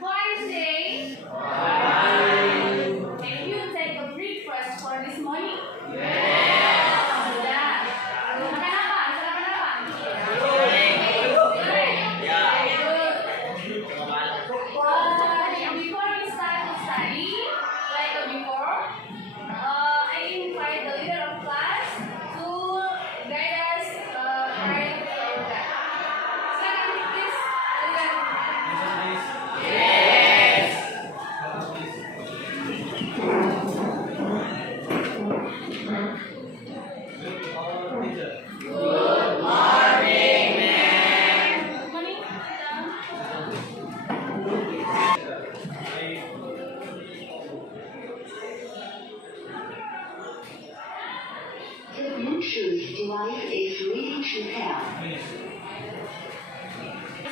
Wednesday. Can you take a breakfast for this morning? Sudah. Makan apa? Sarapan apa? Before we start to study, like before, I invite the leader of class to guide us right to yoga. Silakan, please. The Bluetooth device is ready to pair.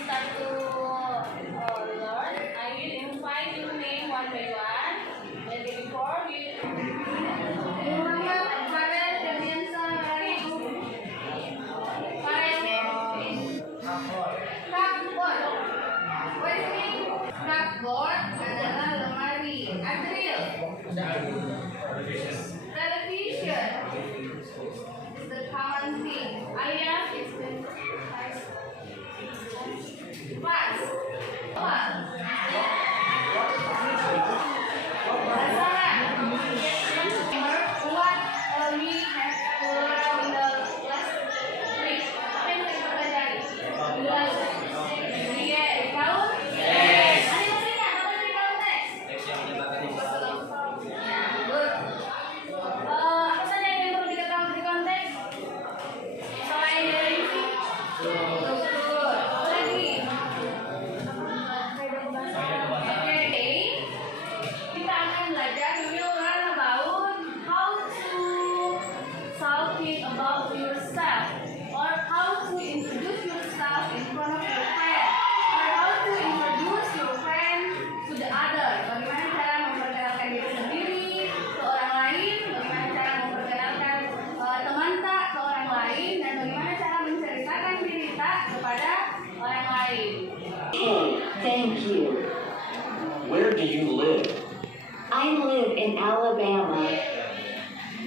Start to learn. I will invite you name one by one. Like before, we Muhammad, Farel, Ferdiansa, Raridu, Farel, cupboard. What is it mean? Cupboard adalah lemari. Adril, television. It's the common thing. Ayah is the Pas. What? Saran. What we have to learn in the last week. Apa yang kita pelajari? Iya, tahun? Yes. Ada yang masih ingat? Apa yang tahun teks? Good. Apa saja yang perlu diketahui di konteks? Selain dari itu? Kita akan belajar, we will learn about how to talking about yourself, or how to introduce yourself in front of your friend, or how to introduce your friend to the other. Bagaimana cara memperkenalkan diri sendiri ke orang lain, bagaimana cara memperkenalkan teman tak ke orang lain, dan bagaimana cara menceritakan diri tak kepada orang lain. Hey, thank you. Where do you live? I live in Alabama.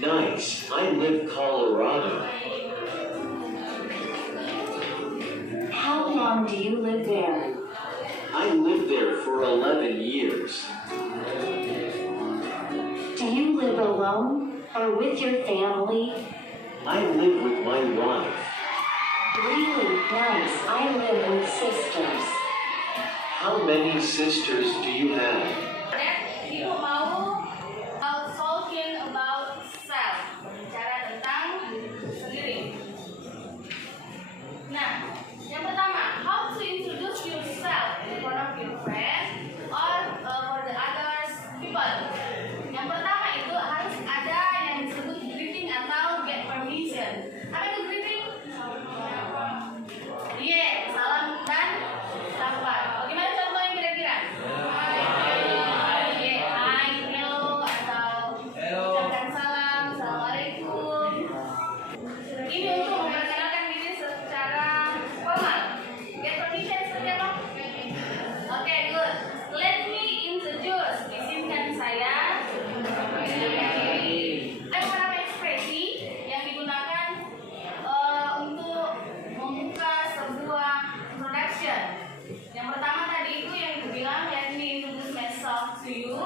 Nice. I live Colorado. How long do you live there? I lived there for 11 years. Do you live alone or with your family? I live with my wife. Really nice. I live with sisters. How many sisters do you have? Ibu mau talking about self, berbicara tentang sendiri. Nah, yang pertama, how to introduce yourself in front of your friend or for the others people. Yang pertama itu harus ada yang disebut greeting atau get permission. Apa itu greeting? Iya, salam dan sapa. Bagaimana contohnya kira-kira? Ini untuk memperkenalkan diri secara formal. Get permission seperti apa? Oke, good. Let me introduce. Izinkan saya memperkenalkan diri. Ada beberapa ekspresi yang digunakan untuk membuka sebuah introduction. Yang pertama tadi itu yang dibilang, let me introduce myself to you.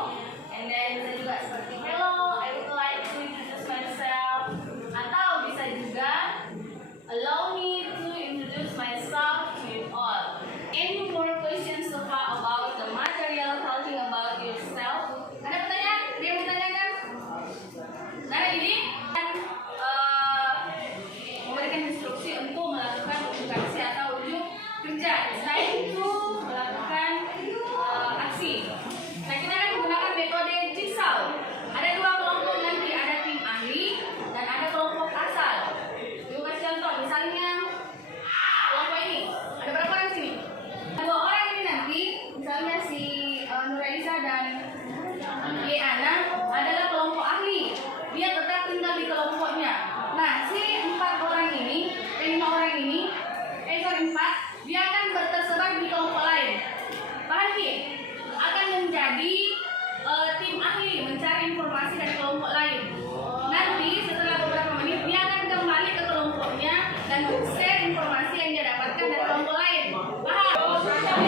And then bisa juga seperti hello, I would like to introduce myself. Atau bisa juga allow me to introduce myself to you all. Any more questions so far about the material talking about yourself? Ada pertanyaan? Ada yang bertanyakan? Nah, ini akan memberikan instruksi untuk melakukan publikasi atau ujuk kerja. Selain itu melakukan aksi. Nah, kita akan menggunakan metode jigsaw. Ada dua kelompok nanti, ada tim ahli dan ada kelompok asal. Yuk kasih contoh, misalnya kelompok ini, ada berapa orang sini? Dua orang ini nanti, misalnya si Nuraiza dan Yeana adalah kelompok ahli. Dia tetap tinggal di kelompoknya. Nah, si 4 orang ini, 5 orang ini, 4, dia akan berterus kelompok lain. Paham?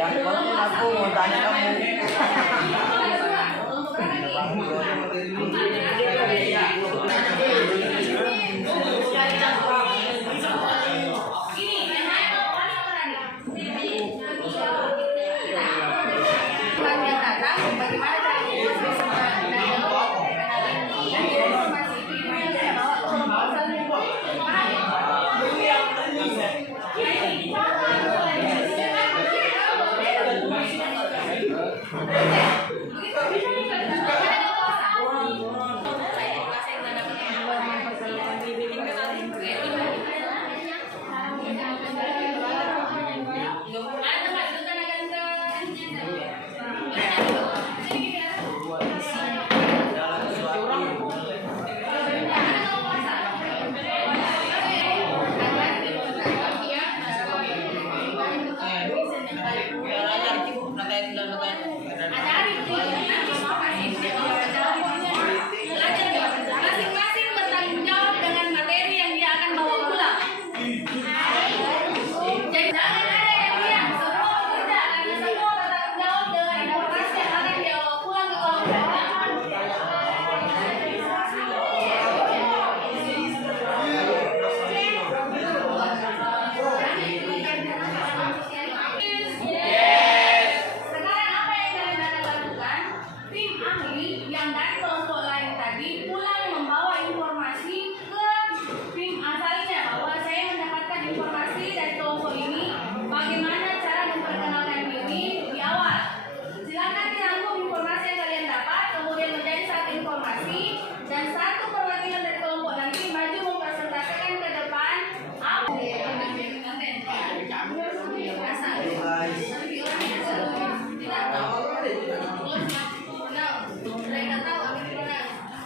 Ya, Aku mau tanya kamu. masing-masing bertanggung jawab dengan materi yang dia akan bawa pulang. Jadi jangan ada yang bilang semua bekerja, karena semua bertanggung jawab dengan informasi yang akan dia bawa pulang ke kelompoknya. Sekarang apa yang kalian akan lakukan? Tim ahli yang dari kelompok lain tadi pulang membawa informasi ke tim asalnya bahwa saya mendapatkan informasi dari kelompok ini, bagaimana cara memperkenalkan diri di awal. Silakan dirangkum informasi yang kalian dapat, kemudian menjadi satu informasi dan satu perwakilan dari kelompok nanti maju mempresentasikan ke depan apa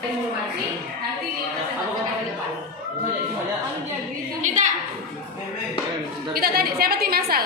informasi nanti dipresentasikan ke depan. Kita tadi siapa tim asal?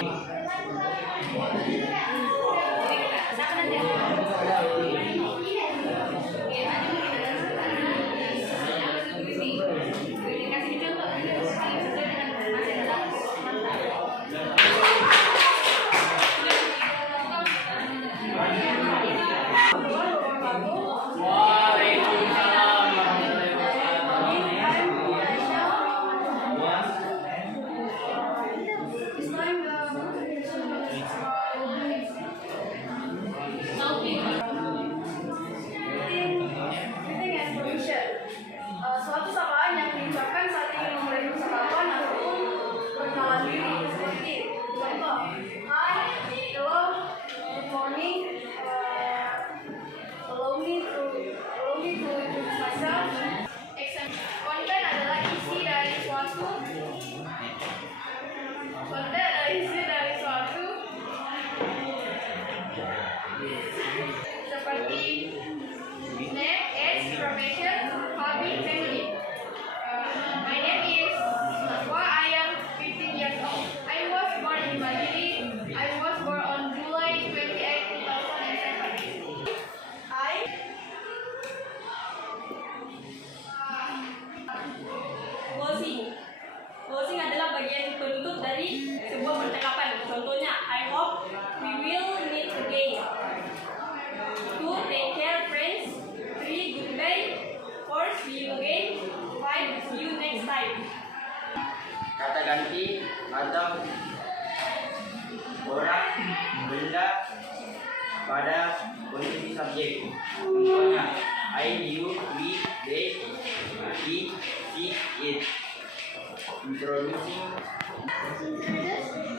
Suatu sapaan yang diucapkan saat ingin memulai percakapan atau perkenalan diri seperti contoh, hi, hello, good morning, allow me to introduce myself. Konten adalah isi dari suatu seperti name, age, profession, hobby, family. My name is Naswa. I am 15 years old. I was born in Bali. I was born on July 28, 2007. Closing adalah bagian penutup dari sebuah percakapan. Contohnya, I hope we will meet again. 2. Take care, friends. 3. Goodbye. 4. See you again. 5. See you next time. Kata ganti atau orang, benda pada posisi subjek. Contohnya, I, you, we, they, he, she, it. Introducing.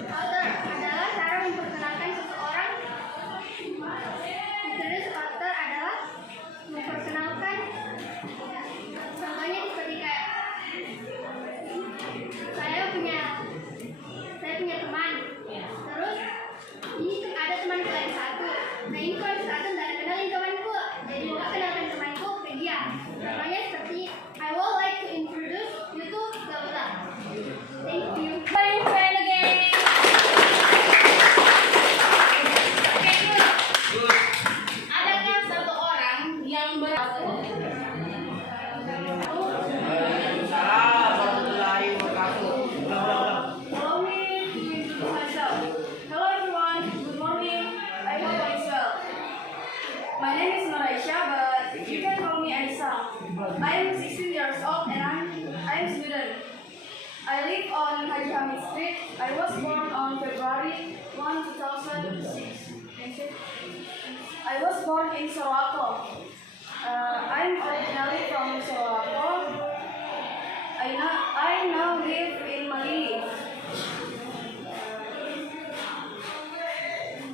Author adalah cara memperkenalkan seseorang. Introduce author adalah memperkenalkan. Contohnya seperti kayak saya punya teman. Terus ini ada temanku lain satu. Nah ini kalau satu nggak kenalin temanku, jadi aku kenalkan temanku ke dia. Contohnya seperti I would like to introduce you to blah blah. Thank you. Bye, friend again. live on Haji Hamid Street. I was born on February 1, 2006. I was born in Sorowako. I'm originally from Sorowako. I now live in Mali.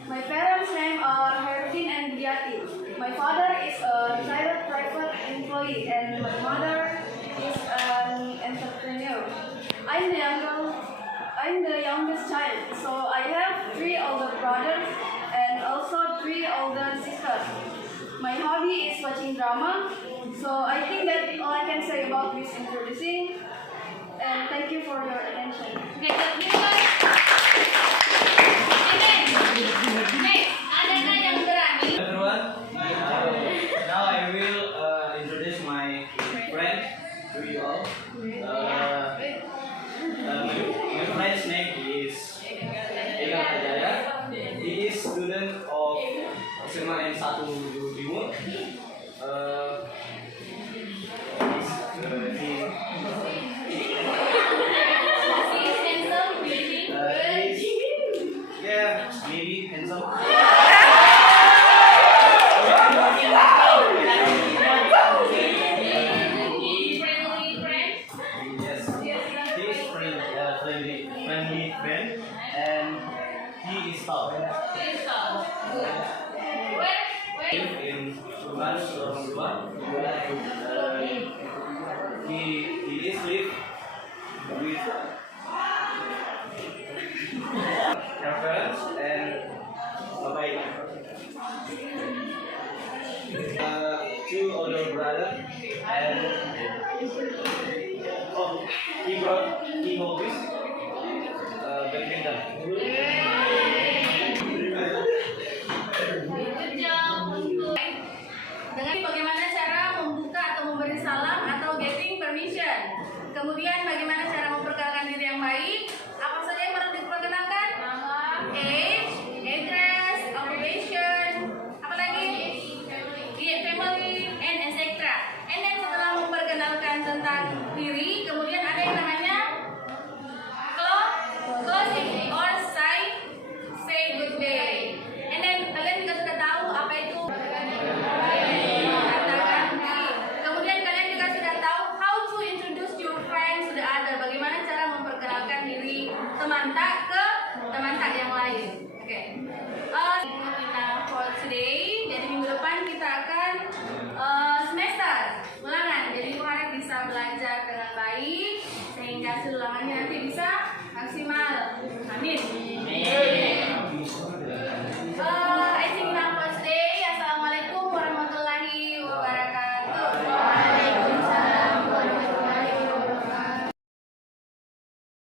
My parents' names are Herudin and Budiati. My father is a retired private employee and my mother is an entrepreneur. I'm the youngest child, so I have 3 older brothers and also 3 older sisters. My hobby is watching drama, so I think that all I can say about this introducing. And thank you for your attention. Oke, good. Next, adakah yang berani? Everyone, now I will introduce my friend to you all. My friend's name is Ega Jaya. He is student of SMA N1 Dimut. Maybe handsome. Friendly friend, and he is tall. In Tuhan orang dua, he is live with her parents and babai. 2 older brother and he hobbies badminton.